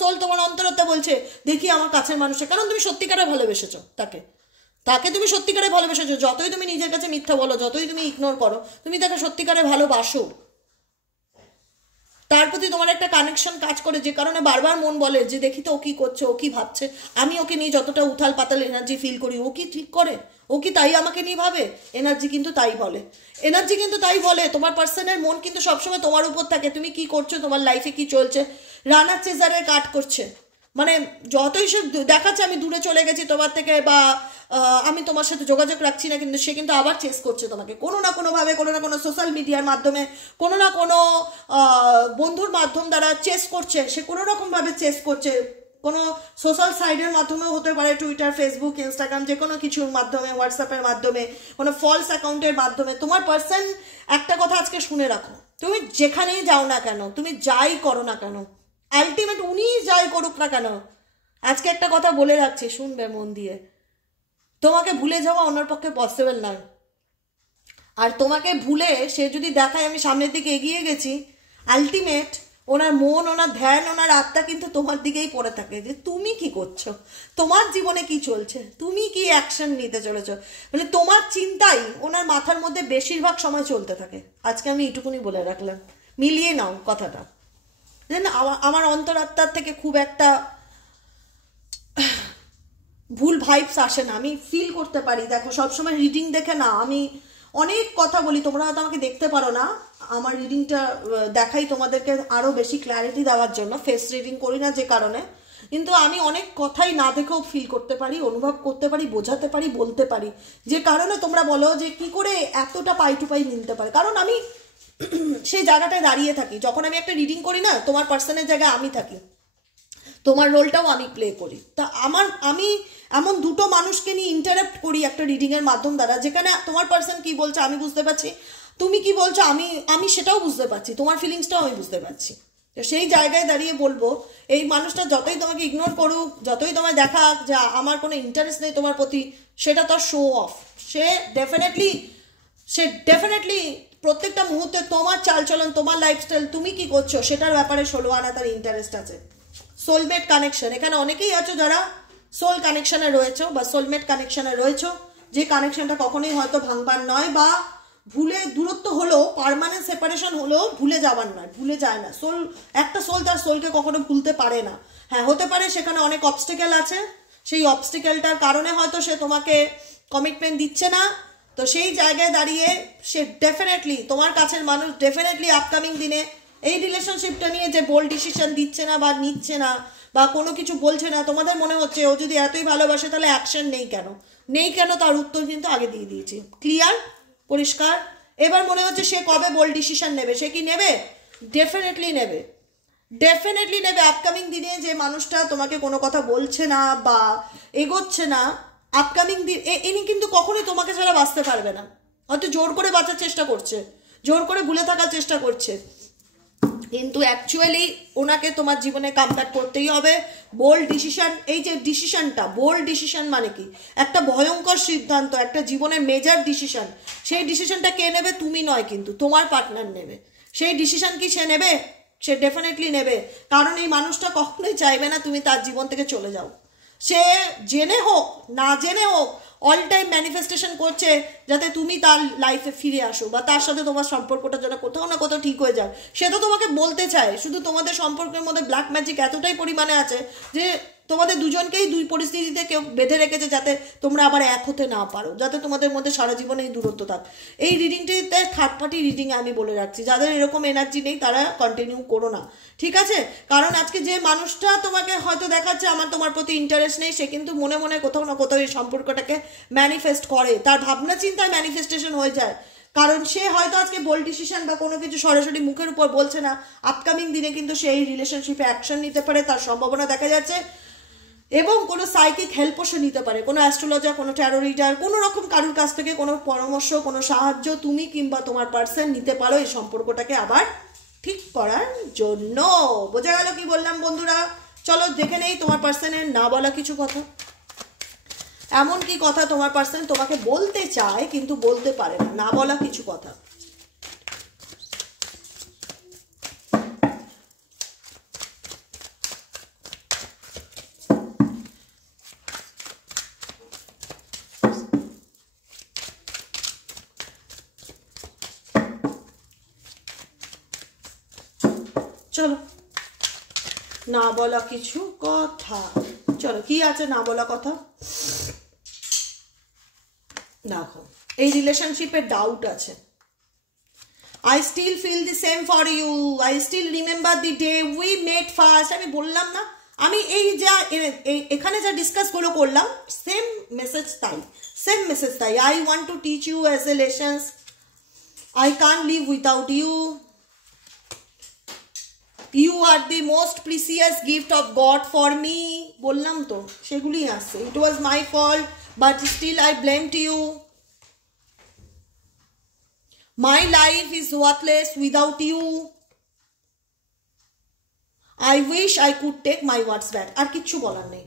সোল তোমার অন্তরত্বা বলছে দেখি আমার কাছের মানুষের, কারণ তুমি সত্যিকারে ভালোবেসেছো তাকে তুমি সত্যিকারে ভালোবেসেছো। যতই তুমি নিজের কাছে মিথ্যা বলো, যতই তুমি ইগনোর করো, তুমি তাকে সত্যিকারে ভালোবাসো, তার প্রতি তোমার একটা কানেকশন কাজ করে, যে কারণে বারবার মন বলে যে দেখি তো ও কি করছে, ও কি ভাবছে, আমি ওকে নিয়ে যতটা উথাল পাতাল এনার্জি ফিল করি, ও কি ঠিক করে, ও কি তাই আমাকে নিয়ে ভাবে? এনার্জি কিন্তু তাই বলে, তোমার পার্সনের মন কিন্তু সবসময় তোমার উপর থাকে, তুমি কি করছো, তোমার লাইফে কি চলছে, রানার চেজারের কাট করছে, মানে যতই সে দেখাচ্ছে আমি দূরে চলে গেছি তোমার থেকে, বা আমি তোমার সাথে যোগাযোগ রাখছি না, কিন্তু সে কিন্তু আবার চেস করছে তোমাকে কোনো না কোনোভাবে, কোনো না কোনো সোশ্যাল মিডিয়ার মাধ্যমে, কোনো না কোনো বন্ধুর মাধ্যম দ্বারা চেস করছে, সে কোনো রকমভাবে চেস করছে, কোনো সোশ্যাল সাইটের মাধ্যমেও হতে পারে, টুইটার, ফেসবুক, ইনস্টাগ্রাম, যে কোনো কিছুর মাধ্যমে, হোয়াটসঅ্যাপের মাধ্যমে, কোনো ফলস অ্যাকাউন্টের মাধ্যমে। তোমার পার্সন একটা কথা আজকে শুনে রাখো, তুমি যেখানেই যাও না কেন, তুমি যাই করো না কেন, আলটিমেট উনি যাই করুক না কেন, আজকে একটা কথা বলে রাখছি, শুনবে মন দিয়ে, তোমাকে ভুলে যাওয়া ওনার পক্ষে পসিবল নয়। আর তোমাকে ভুলে সে যদি দেখায় আমি সামনের দিকে এগিয়ে গেছি, আলটিমেট ওনার মন, ওনার ধ্যান, ওনার আত্মা কিন্তু তোমার দিকেই পড়ে থাকে যে তুমি কি করছো, তোমার জীবনে কি চলছে, তুমি কি অ্যাকশন নিতে চলেছো, মানে তোমার চিন্তাই ওনার মাথার মধ্যে বেশিরভাগ সময় চলতে থাকে। আজকে আমি এইটুকুনি বলে রাখলাম, মিলিয়ে নাও কথাটা। জানেন, আমার অন্তরাত্মার থেকে খুব একটা ভুল ভাইবস আসে না, আমি ফিল করতে পারি। দেখো, সবসময় রিডিং দেখে না আমি অনেক কথা বলি, তোমরা হয়তো আমাকে দেখতে পারো না, আমার রিডিংটা দেখাই তোমাদেরকে আরও বেশি ক্ল্যারিটি দেওয়ার জন্য, ফেস রিডিং করি না যে কারণে, কিন্তু আমি অনেক কথাই না দেখেও ফিল করতে পারি, অনুভব করতে পারি, বোঝাতে পারি, বলতে পারি, যে কারণে তোমরা বলো যে কি করে এতটা পাই টু পাই মিলতে পারে। কারণ আমি সেই জায়গাটায় দাঁড়িয়ে থাকি, যখন আমি একটা রিডিং করি না, তোমার পার্সনের জায়গায় আমি থাকি, তোমার রোলটাও আমি প্লে করি। তা আমি এমন দুটো মানুষকে নিয়ে ইন্টারাপ্ট করি একটা রিডিংয়ের মাধ্যম দ্বারা, যেখানে তোমার পার্সন কি বলছে আমি বুঝতে পারছি, তুমি কি বলছো আমি সেটাও বুঝতে পারছি, তোমার ফিলিংসটাও আমি বুঝতে পারছি। তো সেই জায়গায় দাঁড়িয়ে বলবো, এই মানুষটা যতই তোমাকে ইগনোর করুক, যতই তোমায় দেখাক যে আমার কোনো ইন্টারেস্ট নেই তোমার প্রতি, সেটা তো শো অফ। সে ডেফিনেটলি প্রত্যেকটা মুহূর্তে তোমার চালচলন, তোমার লাইফস্টাইল, তুমি কি করছো সেটার ব্যাপারে 16 আনা তার ইন্টারেস্ট আছে। সোলমেট কানেকশন, এখানে অনেকেই আছো যারা সোল কানেকশনে রয়েছো বা সোলমেট কানেকশনে রয়েছো, যে কানেকশনটা কখনোই হয়তো ভাঙবার নয়, বা ভুলে দূরত্ব হলেও, পার্মানেন্ট সেপারেশন হলেও ভুলে যাবার নয়, ভুলে যায় না সোল। একটা সোল তার সোলকে কখনো ভুলতে পারে না। হ্যাঁ, হতে পারে সেখানে অনেক অবস্টেকেল আছে, সেই অবস্টেকেলটার কারণে হয়তো সে তোমাকে কমিটমেন্ট দিচ্ছে না। তো সেই জায়গায় দাঁড়িয়ে সে ডেফিনেটলি তোমার কাছের মানুষ, ডেফিনেটলি আপকামিং দিনে এই রিলেশনশিপটা নিয়ে যে বোল্ড ডিসিশন দিচ্ছে না বা নিচ্ছে না বা কোনো কিছু বলছে না, তোমাদের মনে হচ্ছে ও যদি এতই ভালোবাসে তাহলে অ্যাকশন নেই কেন, তার উত্তর কিন্তু আগে দিয়ে দিয়েছি, ক্লিয়ার, পরিষ্কার। এবার মনে হচ্ছে সে কবে বোল্ড ডিসিশন নেবে, সে কি নেবে? ডেফিনেটলি নেবে। আপকামিং দিনে যে মানুষটা তোমাকে কোনো কথা বলছে না বা এগোচ্ছে না, আপকামিং দিন ইনি কিন্তু কখনোই তোমাকে ছাড়া বাঁচতে পারবে না। হয়তো জোর করে বাঁচার চেষ্টা করছে, জোর করে ভুলে থাকার চেষ্টা করছে, কিন্তু অ্যাকচুয়ালি ওনাকে তোমার জীবনে কামব্যাক করতেই হবে। বোল্ড ডিসিশন, এই যে ডিসিশনটা, বোল্ড ডিসিশন মানে কি? একটা ভয়ঙ্কর সিদ্ধান্ত, একটা জীবনের মেজর ডিসিশন। সেই ডিসিশনটা কে নেবে? তুমি নয়, কিন্তু তোমার পার্টনার নেবে। সেই ডিসিশন কি সে নেবে? সে ডেফিনেটলি নেবে, কারণ এই মানুষটা কখনোই চাইবে না তুমি তার জীবন থেকে চলে যাও। সে জেনে হোক না জেনে হোক অল টাইম ম্যানিফেস্টেশন করছে যাতে তুমি তার লাইফে ফিরে আসো বা তার সাথে তোমার সম্পর্কটা যেন কোথাও না কোথাও ঠিক হয়ে যায়। সে তো তোমাকে বলতে চায়, শুধু তোমাদের সম্পর্কের মধ্যে ব্ল্যাক ম্যাজিক এতটাই পরিমাণে আছে যে তোমাদের দুজনকেই দুই পরিস্থিতিতে কেউ বেঁধে রেখেছে যাতে তোমরা আবার এক হতে না পারো, যাতে তোমাদের মধ্যে সারা জীবনে এই দূরত্ব থাক। এই রিডিংটিতে থার্ড পার্টি রিডিং আমি বলে রাখছি, যাদের এরকম এনার্জি নেই তারা কন্টিনিউ করো না, ঠিক আছে? কারণ আজকে যে মানুষটা তোমাকে হয়তো দেখাচ্ছে আমার তোমার প্রতি ইন্টারেস্ট নেই, সে কিন্তু মনে মনে কোথাও না কোথাও এই সম্পর্কটাকে ম্যানিফেস্ট করে, তার ভাবনা চিন্তায় ম্যানিফেস্টেশন হয়ে যায়। কারণ সে হয়তো আজকে বোল্ড ডিসিশন বা কোনো কিছু সরাসরি মুখের উপর বলছে না, আপকামিং দিনে কিন্তু সেই রিলেশনশিপে অ্যাকশন নিতে পারে, তার সম্ভাবনা দেখা যাচ্ছে। এবং কোনো সাইকিক হেল্পও সে নিতে পারে, কোনো অ্যাস্ট্রোলজার, কোনো ট্যারো রিডার, কোনো রকম কারুর কাছ থেকে কোনো পরামর্শ, কোনো সাহায্য তুমি কিংবা তোমার পার্সন নিতে পারো এই সম্পর্কটাকে আবার ঠিক করার জন্য। বোঝা গেল কি বললাম বন্ধুরা? চলো দেখে নেই তোমার পার্সনের না বলা কিছু কথা। এমন কি কথা তোমার পার্সন তোমাকে বলতে চায় কিন্তু বলতে পারে না, না বলা কিছু কথা। চলো, না বলা কিছু কথা, চলো কি আছে না বলা কথা। দেখো, এই রিলেশনশিপে ডাউট আছে। I still feel the same for you. I still remember the day we met first. আমি বললাম না, আমি এই যা এখানে যা ডিসকাস গুলো করলাম সেম মেসেজ তাই। I want to teach you as a lessons. I can't live without you. You are the most precious gift of God for me. বললাম তো, সেগুলি আসছে। It was my fault, but still I blamed you. My life is worthless without you. I wish I could take my words back. আর কিচ্ছু বলার নেই।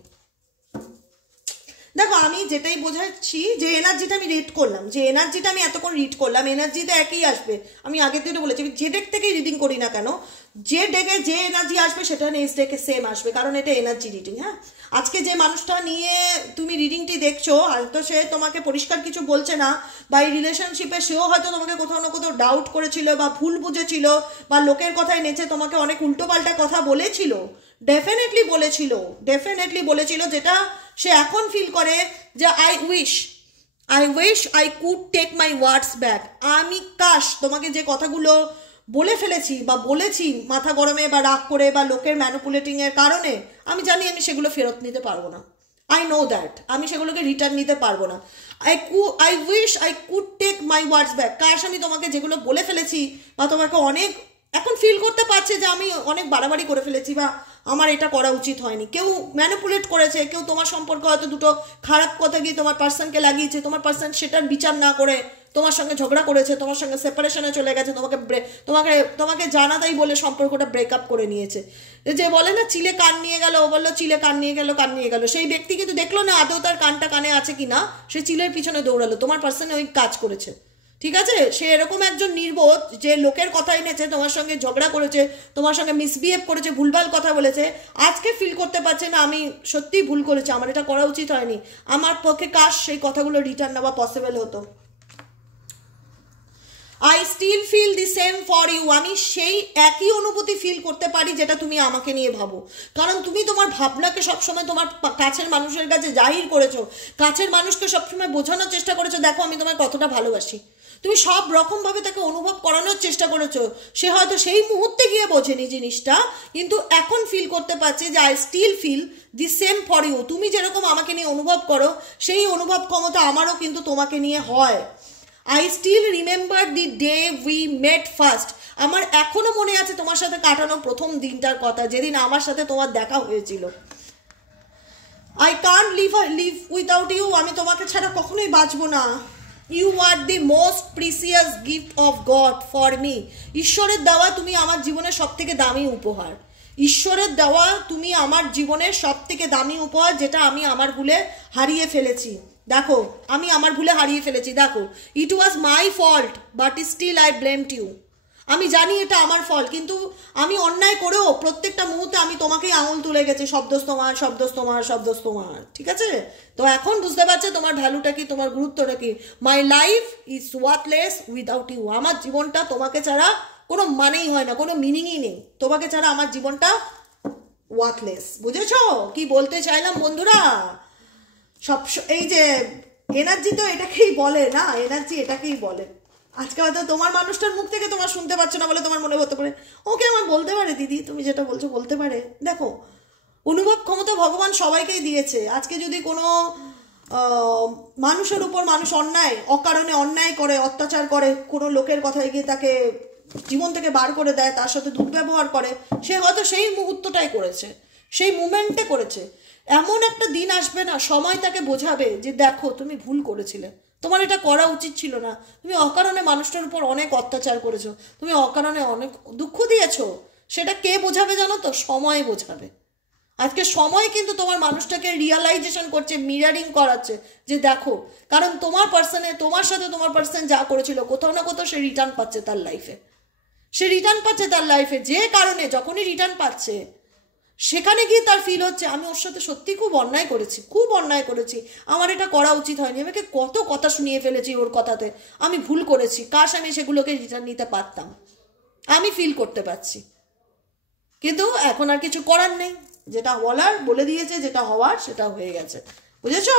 দেখো আমি যেটাই বোঝাচ্ছি, যে এনার্জিটা আমি রিড করলাম, যে এনার্জিটা আমি এতক্ষণ রিড করলাম, এনার্জিটা একই আসবে। আমি আগের দিনে বলেছি, আমি যে ডেক থেকেই রিডিং করি না কেন, যে ডেকে যে এনার্জি আসবে সেটা নেক্সট ডেকে সেম আসবে, কারণ এটা এনার্জি রিডিং। হ্যাঁ, আজকে যে মানুষটা নিয়ে তুমি রিডিংটি দেখছো, হয়তো সে তোমাকে পরিষ্কার কিছু বলছে না, বা এই রিলেশনশিপে সেও হয়তো তোমাকে কোথাও না কোথাও ডাউট করেছিল, বা ভুল বুঝেছিল, বা লোকের কথায় নেচে তোমাকে অনেক উল্টোপাল্টা কথা বলেছিল, ডেফিনেটলি বলেছিল, যেটা সে এখন ফিল করে যে I wish I could take my words back. আমি কাশ তোমাকে যে কথাগুলো বলে ফেলেছি বা বলেছি মাথা গরমে বা রাগ করে বা লোকের ম্যানিপুলেটিংয়ের কারণে, আমি জানি আমি সেগুলো ফেরত নিতে পারবো না। আই নো দ্যাট আমি সেগুলোকে রিটার্ন নিতে পারবো না। I wish I could take my words back. কাশ আমি তোমাকে যেগুলো বলে ফেলেছি বা তোমাকে অনেক এখন ফিল করতে পারছে যে আমি অনেক বাড়াবাড়ি করে ফেলেছি, বা আমার এটা করা উচিত হয়নি। কেউ ম্যানিপুলেট করেছে, কেউ তোমার সম্পর্কে হয়তো দুটো খারাপ কথা গিয়ে তোমার পার্সনকে লাগিয়েছে, তোমার পার্সন সেটার বিচার না করে তোমার সঙ্গে ঝগড়া করেছে, তোমার সঙ্গে সেপারেশনে চলে গেছে, তোমাকে জানাতাই বলে সম্পর্কটা ব্রেকআপ করে নিয়েছে। যে বলে না চিলে কান নিয়ে গেল, ও বললো চিলে কান নিয়ে গেল, সেই ব্যক্তি কিন্তু দেখলো না আদৌ তার কানটা কানে আছে কিনা, সে চিলের পিছনে দৌড়ালো, তোমার পার্সনে ওই কাজ করেছে। ঠিক আছে, সে এরকম একজন নির্বোধ যে লোকের কথা এনেছে, তোমার সঙ্গে ঝগড়া করেছে, তোমার সঙ্গে মিসবিহেভ করেছে, ভুলভাল কথা বলেছে, আজকে ফিল করতে পারছে না আমি সত্যিই ভুল করেছি, আমার এটা করা উচিত হয়নি, আমার পক্ষে কাশ সেই কথাগুলো রিটার্ন নেওয়া পসিবল হতো। I still feel the same for you. আমি সেই একই অনুভূতি ফিল করতে পারি যেটা তুমি আমাকে নিয়ে ভাবো, কারণ তুমি তোমার ভাবনাকে সবসময় তোমার কাছের মানুষের কাছে জাহির করেছো, কাছের মানুষকে সবসময় বোঝানোর চেষ্টা করেছো দেখো আমি তোমায় কতটা ভালোবাসি। তুমি সব রকমভাবে তাকে অনুভব করানোর চেষ্টা করেছো, সে হয়তো সেই মুহূর্তে গিয়ে বোঝেনি জিনিসটা, কিন্তু এখন ফিল করতে পারছে যে I still feel the same for you. তুমি যেরকম আমাকে নিয়ে অনুভব করো, সেই অনুভব ক্ষমতা আমারও কিন্তু তোমাকে নিয়ে হয়। I still remember the day we met first. আমার এখনো মনে আছে তোমার সাথে কাটানো প্রথম দিনটার কথা, যেদিন আমার সাথে তোমার দেখা হয়েছিল। I can't live without you. আমি তোমাকে ছাড়া কখনোই বাঁচবো না। You are the most precious gift of god for me. ঈশ্বরের দেওয়া তুমি আমার জীবনের সব থেকে দামি উপহার। ঈশ্বরের দেওয়া তুমি আমার জীবনের সব থেকে দামি উপহার, যেটা আমি আমার ভুলে হারিয়ে ফেলেছি। দেখো আমি আমার ভুলে হারিয়ে ফেলেছি, দেখো it was my fault but still I blamed you. আমি জানি এটা আমার ফল্ট, কিন্তু আমি অন্যায় করেও প্রত্যেকটা মুহূর্তে আমি তোমাকেই আঙুল তুলে গেছি, শব্দস তোমার। ঠিক আছে, তো এখন বুঝতে পারছো তোমার ভ্যালুটা কি, তোমার গুরুত্বটা কি। My life is worthless without you. আমার জীবনটা তোমাকে ছাড়া কোনো মানেই হয় না, কোনো মিনিংই নেই, তোমাকে ছাড়া আমার জীবনটা ওয়ার্থলেস। বুঝেছো কি বলতে চাইলাম বন্ধুরা? সব এই যে এনার্জি তো এটাকেই বলে না, এনার্জি এটাকেই বলে। আজকে হয়তো তোমার মানুষটার মুখ থেকে তোমার শুনতে পাচ্ছ না বলে তোমার মনে হতে পারে ওকে আমার বলতে পারে দিদি, তুমি যেটা বলছো বলতে পারে। দেখো অনুভব ক্ষমতা ভগবান সবাইকেই দিয়েছে। আজকে যদি কোনো মানুষের উপর মানুষ অকারণে অন্যায় করে, অত্যাচার করে, কোনো লোকের কথায় গিয়ে তাকে জীবন থেকে বার করে দেয়, তার সাথে দুর্ব্যবহার করে, সে হয়তো সেই মুহূর্তটাই করেছে, সেই মুমেন্টে করেছে। এমন একটা দিন আসবে না, সময় তাকে বোঝাবে যে দেখো তুমি ভুল করেছিলে, তোমার এটা করা উচিত ছিল না, তুমি অকারণে মানুষটার উপর অনেক অত্যাচার করেছো, তুমি অকারণে অনেক দুঃখ দিয়েছো। সেটা কে বোঝাবে জানো তো? সময় বোঝাবে। আজকে সময় কিন্তু তোমার মানুষটাকে রিয়ালাইজেশন করছে, মিরারিং করাচ্ছে যে দেখো, কারণ তোমার পার্সনে, তোমার সাথে তোমার পার্সন যা করেছিল কোথাও না কোথাও সে রিটার্ন পাচ্ছে তার লাইফে, যে কারণে যখনই রিটার্ন পাচ্ছে সেখানে গিয়ে তার ফিল হচ্ছে আমি ওর সাথে সত্যি খুব অন্যায় করেছি, আমার এটা করা উচিত হয়নি, আমাকে কত কথা শুনিয়ে ফেলেছি ওর কথাতে, আমি ভুল করেছি, কাশ আমি সেগুলোকে রিটার্ন নিতে পারতাম। আমি ফিল করতে পারছি, কিন্তু এখন আর কিছু করার নেই, যেটা বলার বলে দিয়েছে, যেটা হওয়ার সেটা হয়ে গেছে। বুঝেছো?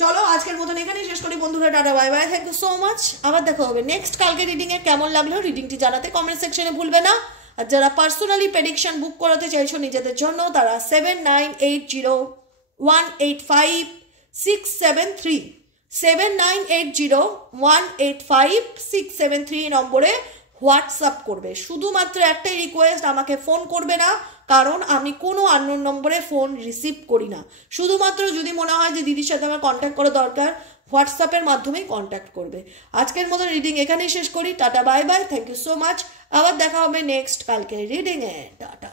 চলো আজকের মতন এখানেই শেষ করি বন্ধুরা, tata bye bye, thank you so much. আবার দেখা হবে নেক্সট কালকে রিডিংয়ে। কেমন লাগলো রিডিংটি জানাতে কমেন্ট সেকশনে ভুলবে না। আর যারা পার্সোনালি প্রেডিকশন বুক করাতে চাইছো নিজেদের জন্য, তারা 7980185673 7980185673 নম্বরে হোয়াটসঅ্যাপ করবে। শুধুমাত্র একটাই রিকোয়েস্ট, আমাকে ফোন করবে না, কারণ আমি কোনো আননোন নম্বরে ফোন রিসিভ করি না। শুধুমাত্র যদি মনে হয় যে দিদির সাথে আমার কন্ট্যাক্ট করা দরকার, হোয়াটসঅ্যাপের মাধ্যমেই কন্ট্যাক্ট করবে। আজকের মতো রিডিং এখানেই শেষ করি, tata bye bye, thank you so much. আবার দেখা হবে নেক্সট কালকে রিডিংয়ে, টাটা।